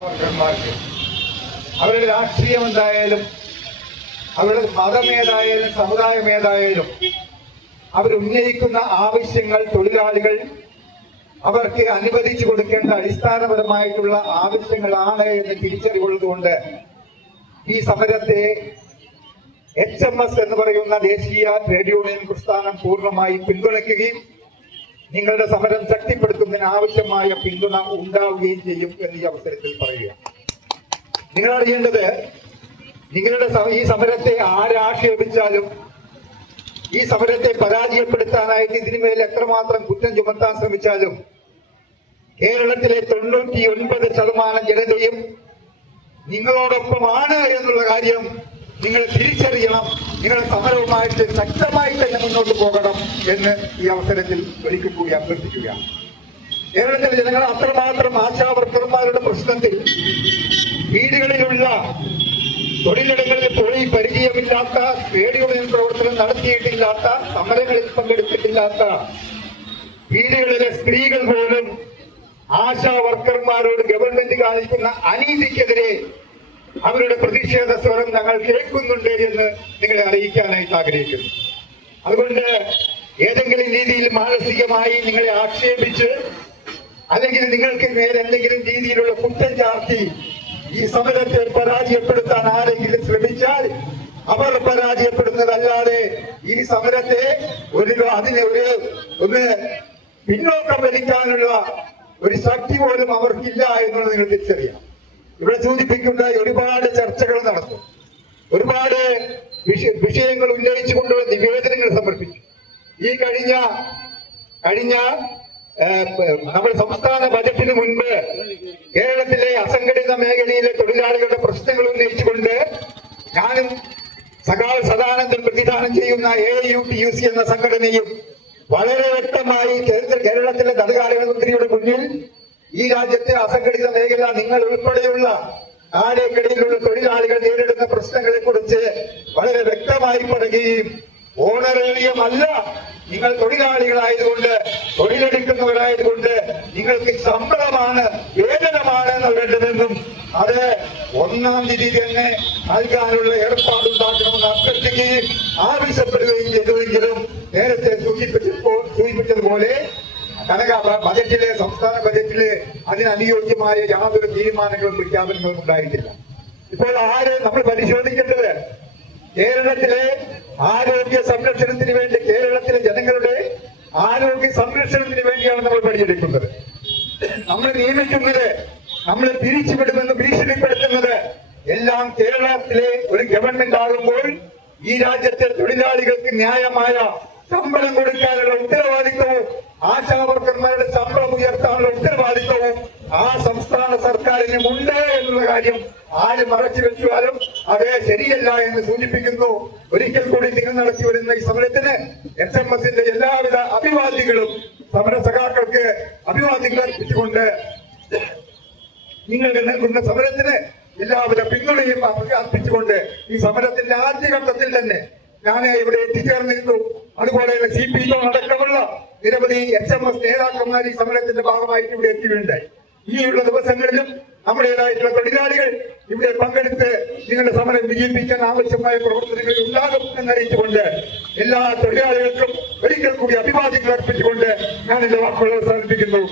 വർക്കന്മാർക്ക് അവരുടെ രാഷ്ട്രീയം എന്തായാലും, അവരുടെ മതമേതായാലും സമുദായമേതായാലും അവരുന്നയിക്കുന്ന ആവശ്യങ്ങൾ തൊഴിലാളികൾ അവർക്ക് അനുവദിച്ചു കൊടുക്കേണ്ട അടിസ്ഥാനപരമായിട്ടുള്ള ആവശ്യങ്ങളാണ് എന്ന് തിരിച്ചറിവുള്ളതുകൊണ്ട് ഈ സമരത്തെ HMS എന്ന് പറയുന്ന ദേശീയ ട്രേഡ് യൂണിയൻ പ്രസ്ഥാനം പൂർണ്ണമായി പിന്തുണയ്ക്കുകയും നിങ്ങളുടെ സമരം ശക്തിപ്പെടുത്തുന്നതിന് ആവശ്യമായ പിന്തുണ ഉണ്ടാവുകയും ചെയ്യും എന്ന് ഈ അവസരത്തിൽ പറയുക. നിങ്ങൾ അറിയേണ്ടത്, നിങ്ങളുടെ ഈ സമരത്തെ ആരാക്ഷേപിച്ചാലും ഈ സമരത്തെ പരാജയപ്പെടുത്താനായിട്ട് ഇതിനുമേൽ എത്രമാത്രം കുറ്റം ചുമത്താൻ ശ്രമിച്ചാലും കേരളത്തിലെ 99% ജനതയും നിങ്ങളോടൊപ്പമാണ് എന്നുള്ള കാര്യം നിങ്ങൾ തിരിച്ചറിയണം. നിങ്ങളുടെ സമരവുമായിട്ട് ശക്തമായി തന്നെ മുന്നോട്ട് പോകണം എന്ന് ഈ അവസരത്തിൽ ഒരിക്കൽ കൂടി അഭ്യർത്ഥിക്കുക. കേരളത്തിലെ ജനങ്ങൾ അത്രമാത്രം ആശാവർക്കർമാരുടെ പ്രശ്നത്തിൽ വീടുകളിലുള്ള തൊഴിലിടങ്ങളിൽ തൊഴിൽ പരിചയമില്ലാത്ത, ട്രേഡ് യൂണിയൻ പ്രവർത്തനം നടത്തിയിട്ടില്ലാത്ത, സമരങ്ങളിൽ പങ്കെടുത്തിട്ടില്ലാത്ത വീടുകളിലെ സ്ത്രീകൾ പോലും ആശാവർക്കർമാരോട് ഗവൺമെന്റ് കാണിക്കുന്ന അനീതിക്കെതിരെ അവരുടെ പ്രതിഷേധ സ്വരം ഞങ്ങൾ കേൾക്കുന്നുണ്ട് എന്ന് നിങ്ങളെ അറിയിക്കാനായിട്ട് ആഗ്രഹിക്കുന്നു. അതുകൊണ്ട് ഏതെങ്കിലും രീതിയിൽ മാനസികമായി നിങ്ങളെ ആക്ഷേപിച്ച് അല്ലെങ്കിൽ നിങ്ങൾക്ക് മേലെ എന്തെങ്കിലും രീതിയിലുള്ള കുറ്റം ചാർത്തി ഈ സമരത്തെ പരാജയപ്പെടുത്താൻ ആരെങ്കിലും ശ്രമിച്ചാൽ അവർ പരാജയപ്പെടുന്നതല്ലാതെ ഈ സമരത്തെ അതിനെ ഒന്ന് പിന്നോക്കം വലിക്കാനുള്ള ഒരു ശക്തി പോലും അവർക്കില്ല എന്നുള്ളത് നിങ്ങൾ തിരിച്ചറിയാം. ഇവിടെ സൂചിപ്പിക്കുന്ന ഒരുപാട് ചർച്ചകൾ നടന്നു, ഒരുപാട് വിഷയങ്ങൾ ഉന്നയിച്ചുകൊണ്ടുള്ള നിവേദനങ്ങൾ സമർപ്പിച്ചു. ഈ കഴിഞ്ഞ നമ്മുടെ സംസ്ഥാന ബജറ്റിന് മുൻപ് കേരളത്തിലെ അസംഘടിത മേഖലയിലെ തൊഴിലാളികളുടെ പ്രശ്നങ്ങൾ ഉന്നയിച്ചുകൊണ്ട് ഞാനും സഖാവ് സദാനന്ദൻ പ്രതിദാനം ചെയ്യുന്ന AIUTUC എന്ന സംഘടനയും വളരെ വ്യക്തമായി കേരളത്തിലെ ധനകാര്യ മന്ത്രിയുടെ മുന്നിൽ ഈ രാജ്യത്തെ അസംഘടിത മേഖല, നിങ്ങൾ ഉൾപ്പെടെയുള്ള ആഴക്കടയിലുള്ള തൊഴിലാളികൾ നേരിടുന്ന പ്രശ്നങ്ങളെ കുറിച്ച് വളരെ വ്യക്തമായി പറയുകയും ഓണറേറിയമല്ല, നിങ്ങൾ തൊഴിലാളികളായതുകൊണ്ട്, തൊഴിലെടുക്കുന്നവരായതുകൊണ്ട് നിങ്ങൾക്ക് ശമ്പളമാണ്, വേതനമാണ് നൽകേണ്ടതെന്നും അത് 1-ാം തീയതി തന്നെ നൽകാനുള്ള ഏർപ്പാടുണ്ടാക്കണമെന്ന് അഭ്യർത്ഥിക്കുകയും ആവശ്യപ്പെടുകയും ചെയ്തുവെങ്കിലും നേരത്തെ സൂചിപ്പിച്ചതുപോലെ ബജറ്റിലെ, സംസ്ഥാന ബജറ്റില് അതിനനുയോജ്യമായ യാതൊരു തീരുമാനങ്ങളും പ്രഖ്യാപനങ്ങളും ഉണ്ടായിട്ടില്ല. ഇപ്പോൾ നമ്മൾ പരിശോധിക്കേണ്ടത് കേരളത്തിലെ ആരോഗ്യ സംരക്ഷണത്തിന് വേണ്ടി, കേരളത്തിലെ ജനങ്ങളുടെ ആരോഗ്യ സംരക്ഷണത്തിന് വേണ്ടിയാണ് നമ്മൾ പണിയെടുക്കുന്നത്. നമ്മൾ നിയമിക്കുന്നത്, നമ്മൾ പിരിച്ചുവിടുമെന്ന് ഭീഷണിപ്പെടുത്തുന്നത് എല്ലാം കേരളത്തിലെ ഒരു ഗവൺമെന്റ് ആകുമ്പോൾ ഈ രാജ്യത്തെ തൊഴിലാളികൾക്ക് ന്യായമായ ശമ്പളം കൊടുക്കാനുള്ള ഉത്തരവാദിത്വവും ആശാവർക്കർമാരുടെ ശമ്പളം ഉയർത്താനുള്ള ഉത്തരവാദിത്വവും ആ സംസ്ഥാന സർക്കാരിനുമുണ്ട് എന്നുള്ള കാര്യം ആര് മറച്ചു വെച്ചാലും അത് ശരിയല്ല എന്ന് സൂചിപ്പിക്കുന്നു. ഒരിക്കൽ കൂടി നിങ്ങൾ നടത്തി വരുന്ന ഈ സമരത്തിന് HMSന്റെ എല്ലാവിധ അഭിവാദ്യങ്ങളും സമര സഖാക്കൾക്ക് അഭിവാദ്യങ്ങൾ അർപ്പിച്ചുകൊണ്ട് നിങ്ങൾ നൽകുന്ന സമരത്തിന് എല്ലാവിധ പിന്തുണയും അർപ്പിച്ചുകൊണ്ട് ഈ സമരത്തിന്റെ ആദ്യഘട്ടത്തിൽ തന്നെ ഞാൻ ഇവിടെ എത്തിച്ചേർന്നിരുന്നു. അതുപോലെ CPO അടക്കമുള്ള നിരവധി HMS നേതാക്കന്മാർ ഈ സമരത്തിന്റെ ഭാഗമായിട്ട് ഇവിടെ എത്തിയിട്ടുണ്ടായി. ഇനിയുള്ള ദിവസങ്ങളിലും നമ്മുടേതായിട്ടുള്ള തൊഴിലാളികൾ ഇവിടെ പങ്കെടുത്ത് നിങ്ങളുടെ സമരം വിജയിപ്പിക്കാൻ ആവശ്യമായ പ്രവർത്തനങ്ങൾ ഉണ്ടാകും എന്നറിയിച്ചുകൊണ്ട് എല്ലാ തൊഴിലാളികൾക്കും ഒരിക്കൽ കൂടി അഭിവാദ്യങ്ങൾ അർപ്പിച്ചുകൊണ്ട് ഞാൻ എന്റെ വാക്കുകൾ അവസാനിപ്പിക്കുന്നു.